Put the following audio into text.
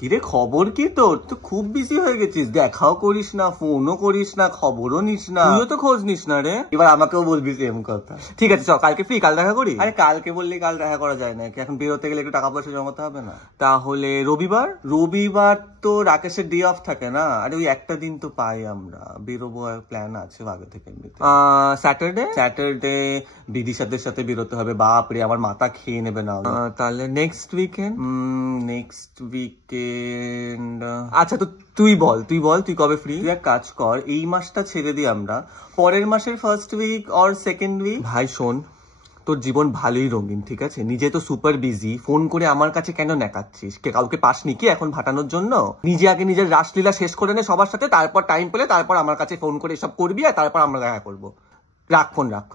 কিরে খবর কি তোর? তো খুব বিজি হয়ে গেছিস, দেখাও করিস না, ফোনও করিস না, খবরও নিস না, তুইও তো খোঁজ নিস না রে। এবার আমাকেও বলবি সেম কথা। ঠিক আছে চল, কালকে ফ্রি, কাল দেখা করি। আরে কালকে বললি কাল দেখা করা যায় না, এখন বেরোতে গেলে একটু টাকা পয়সা জমাতে হবে না? তাহলে রবিবার? রবিবার তো রাকেশের ডে অফ থাকে না, আরে ওই একটা দিন তো পাই আমরা, বেরোবো, প্ল্যান আছে আগে থেকে। স্যাটারডে? স্যাটারডে বিদিশাদের সাথে বেরোতে হবে, বাপরে আমার মাথা খেয়ে নেবে না। তাহলে নেক্সট উইকেন্ড? নেক্সট উইকেন্ড আচ্ছা, তো তুই বল তুই কবে ফ্রি? তুই এক কাজ কর, এই মাসটা ছেড়ে দিই আমরা, পরের মাসের first week or second week. ভাই শোন, তোর জীবন ভালোই রঙিন, ঠিক আছে, নিজে তো সুপার বিজি, ফোন করে আমার কাছে কেন নেকাচ্ছিস? কাউকে পাসনি কি এখন ভাটানোর জন্য? নিজে আগে নিজের রাসলীলা শেষ করে নে সবার সাথে, তারপর টাইম পেলে তারপর আমার কাছে ফোন করে এসব করবি, আর তারপর আমরা দেখা করবো। রাখ ফোন, রাখ।